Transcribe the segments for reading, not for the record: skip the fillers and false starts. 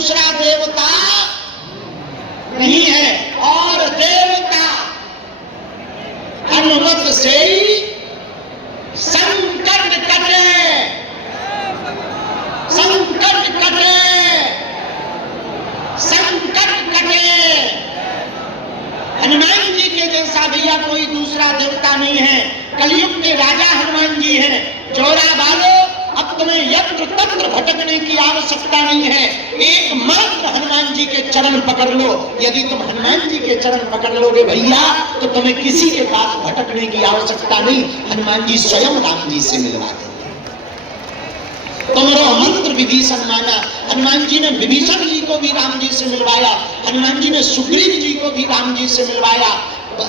दूसरा देवता नहीं है। और देवता हनुमत से ही संकट कटे, संकट कटे, संकट कटे। हनुमान जी के जैसा भैया कोई दूसरा देवता नहीं है। कलयुग के राजा हनुमान जी हैं। जोरा वालों, अब तुम्हें यत्र तत्र भटकने की आवश्यकता नहीं है। एकमात्र हनुमान जी के चरण पकड़ लो। यदि तुम हनुमान जी के चरण पकड़ लोगे भैया, तो तुम्हें किसी के पास भटकने की आवश्यकता नहीं। हनुमान जी स्वयं राम जी से मिलवा देंगे। तुमरो मंत्र विभीषण माना। हनुमान जी ने विभीषण जी को भी राम जी से मिलवाया। हनुमान जी ने सुग्रीव जी को भी राम जी से मिलवाया।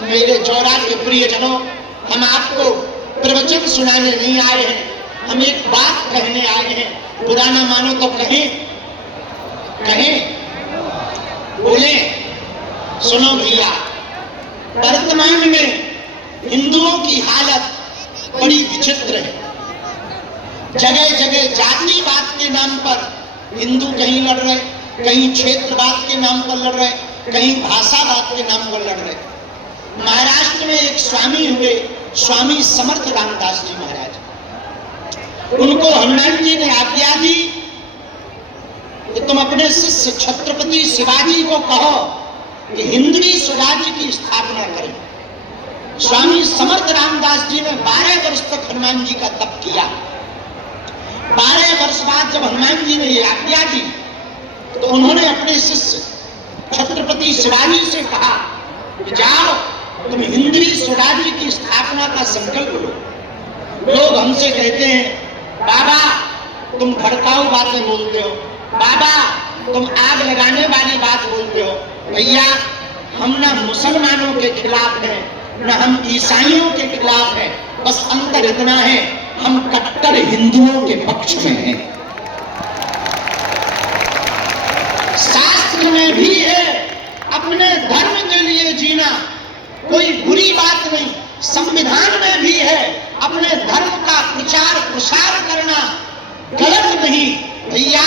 मेरे जोरा के प्रियजनों, हम आपको प्रवचन सुनाने नहीं आए हैं, हम एक बात कहने आए हैं। बुरा ना मानो तो कहें, कहें, बोले। सुनो भैया, वर्तमान में हिंदुओं की हालत बड़ी विचित्र है। जगह जगह जातिवाद के नाम पर हिंदू कहीं लड़ रहे, कहीं क्षेत्रवाद के नाम पर लड़ रहे, कहीं भाषावाद के नाम पर लड़ रहे। महाराष्ट्र में एक स्वामी हुए, स्वामी समर्थ रामदास जी महाराज। उनको हनुमान जी ने आज्ञा दी कि तुम अपने शिष्य छत्रपति शिवाजी को कहो कि हिंदवी स्वराज्य की स्थापना करें। स्वामी समर्थ रामदास जी ने 12 वर्ष तक हनुमान जी का तप किया। 12 वर्ष बाद जब हनुमान जी ने ये आज्ञा दी, तो उन्होंने अपने शिष्य छत्रपति शिवाजी से कहा कि जाओ, तुम हिंदवी स्वराज्य की स्थापना का संकल्प लो। लोग हमसे कहते हैं, बाबा तुम भड़काऊ बातें बोलते हो, बाबा तुम आग लगाने वाली बात बोलते हो। भैया, हम ना मुसलमानों के खिलाफ हैं, ना हम ईसाइयों के खिलाफ हैं। बस अंतर इतना है, हम कट्टर हिंदुओं के पक्ष में हैं। शास्त्र में भी है अपने धर्म के लिए जीना, कोई बुरी बात नहीं। संविधान में भी है अपने धर्म का प्रचार प्रसार करना गलत नहीं। भैया,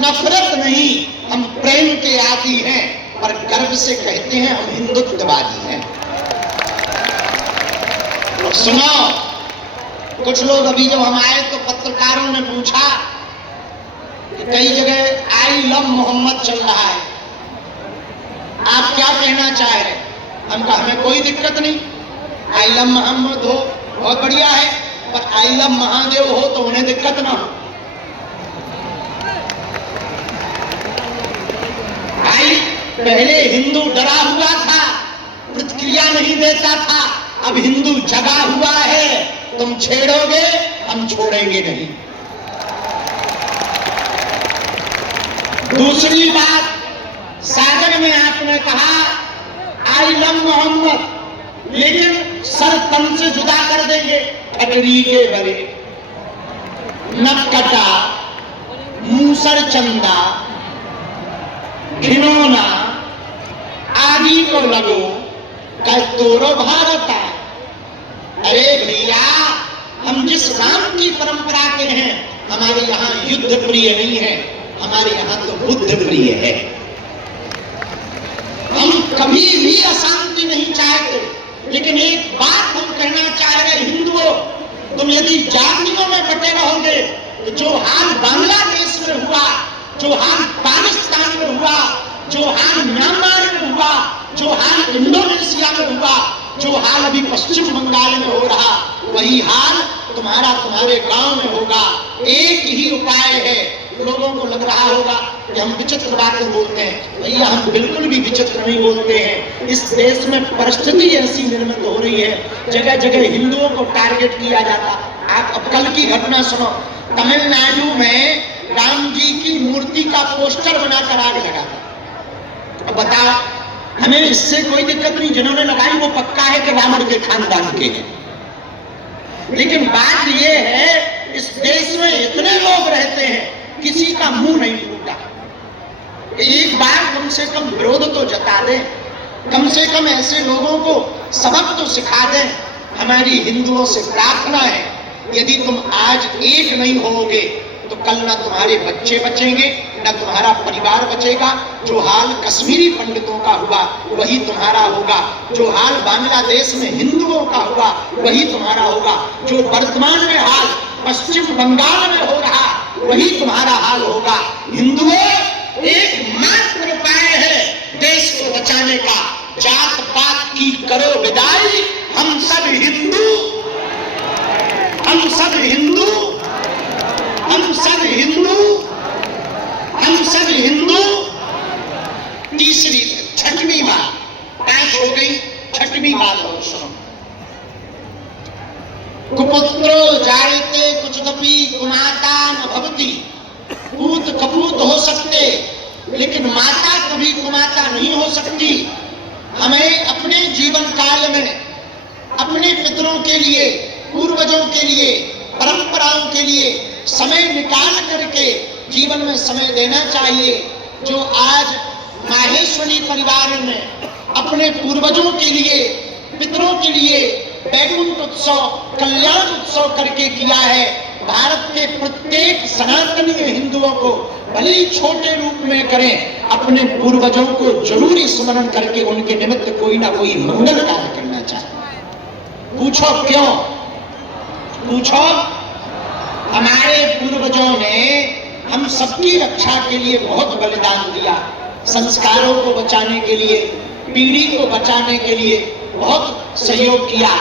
नफरत नहीं, हम प्रेम के आदी हैं, पर गर्व से कहते हैं हम हिंदुत्ववादी हैं। और सुनो, कुछ लोग अभी जब हम आए तो पत्रकारों ने पूछा कि कई जगह आई लव मोहम्मद चल रहा है, आप क्या कहना चाह रहे हैं? हम कहा हमें कोई दिक्कत नहीं, आई लव मोहम्मद हो बहुत बढ़िया है, पर आई लव महादेव हो तो उन्हें दिक्कत ना हो। आई पहले हिंदू डरा हुआ था, प्रतिक्रिया नहीं देता था, अब हिंदू जगा हुआ है। तुम छेड़ोगे, हम छोड़ेंगे नहीं। दूसरी बात, सागर में आपने कहा आई लव मोहम्मद, लेकिन सर तन से जुदा कर देंगे। ठटरी के बरे, नटकटा, मूसर चंदा, घिनौना आदि को लगो कह तोरो भारत। अरे भैया, हम जिस राम की परंपरा के हैं, हमारे यहाँ युद्ध प्रिय नहीं है, हमारे यहाँ तो बुद्ध प्रिय है। हम कभी भी अशांति नहीं चाहते, लेकिन एक बात हम कहना चाह रहे हिंदुओं, तुम यदि जातियों में बटे रहोगे तो जो हाल बांग्लादेश में हुआ, जो हाल पाकिस्तान में हुआ, जो हाल म्यांमार में हुआ, जो हाल इंडोनेशिया में हुआ, जो हाल अभी पश्चिम बंगाल में हो रहा, वही हाल तुम्हारे गांव में होगा। एक ही उपाय है। लोगों को लग रहा होगा कि हम विचित्र बातें बोलते हैं। भैया, हम बिल्कुल भी विचित्र नहीं बोलते हैं। इस देश में परिस्थिति ऐसी निर्मित हो रही है, जगह जगह हिंदुओं को टारगेट किया जाता। आप अब कल की घटना सुनो, तमिलनाडु में राम जी की मूर्ति का पोस्टर बनाकर आग लगा था। अब बताओ, हमें इससे कोई दिक्कत नहीं, जिन्होंने लगाई वो पक्का है कि रावण के खानदान के हैं। लेकिन बात ये है, इस देश में इतने लोग रहते हैं, किसी का मुंह नहीं फूटा। एक बार कम से कम विरोध तो जता दें, कम से कम ऐसे लोगों को सबक तो सिखा दें। हमारी हिंदुओं से प्रार्थना है, यदि तुम आज एक नहीं होगे तो कल ना तुम्हारे बच्चे बचेंगे, न तुम्हारा परिवार बचेगा। जो हाल कश्मीरी पंडितों का हुआ वही तुम्हारा होगा, जो हाल बांग्लादेश में हिंदुओं का हुआ वही तुम्हारा होगा, जो वर्तमान में हाल पश्चिम बंगाल में हो रहा वही तुम्हारा हाल होगा। हिंदुओं, एकमात्र उपाय है देश को बचाने का, जात पात की करो विदाई, हम सब हिंदू, हम सब हिंदू, हम सब हिंदू, हम सब हिंदू। तीसरी छठवीं बात, 5 हो गई, छठवीं बात और सुनो। कुपुत्रो जायते कुचदपि कुमाता न भवति। पूत कपूत हो सकते लेकिन माता कभी कुमाता नहीं हो सकती। हमें अपने जीवन काल में अपने पितरों के लिए, पूर्वजों के लिए, परंपराओं के लिए समय निकाल करके जीवन में समय देना चाहिए। जो आज माहेश्वरी परिवार ने अपने पूर्वजों के लिए, पितरों के लिए वैकुंठ उत्सव, कल्याण उत्सव करके किया है। भारत के प्रत्येक सनातनी हिंदुओं को भले ही छोटे रूप में करें, अपने पूर्वजों को जरूर स्मरण करके उनके निमित्त कोई ना कोई मंगल कार्य करना चाहिए। पूछो क्यों? पूछो, हमारे पूर्वजों ने हम सबकी रक्षा के लिए बहुत बलिदान दिया, संस्कारों को बचाने के लिए, पीढ़ी को बचाने के लिए बहुत सहयोग किया।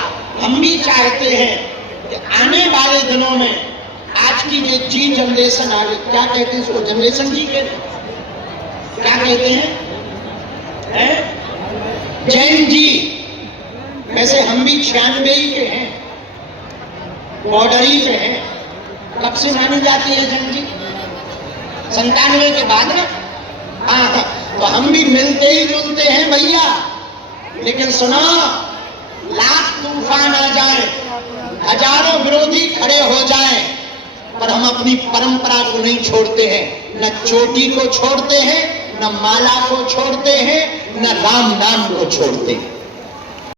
हम भी चाहते हैं कि आने वाले दिनों में आज की जो जी जनरेशन आ रही, क्या कहते हैं इसको, जनरेशन जी कहते हैं, क्या कहते हैं, जैन जी। वैसे हम भी 96 ही के हैं, बॉर्डरी पे हैं। कब से मानी जाती है जैन जी? 97 के बाद ना। हाँ, तो हम भी मिलते ही जुलते हैं भैया। लेकिन सुनो, लाख तूफान आ जाए, हजारों विरोधी खड़े हो जाएं, पर हम अपनी परंपरा को नहीं छोड़ते हैं। न चोटी को छोड़ते हैं, न माला को छोड़ते हैं, न राम नाम को छोड़ते हैं।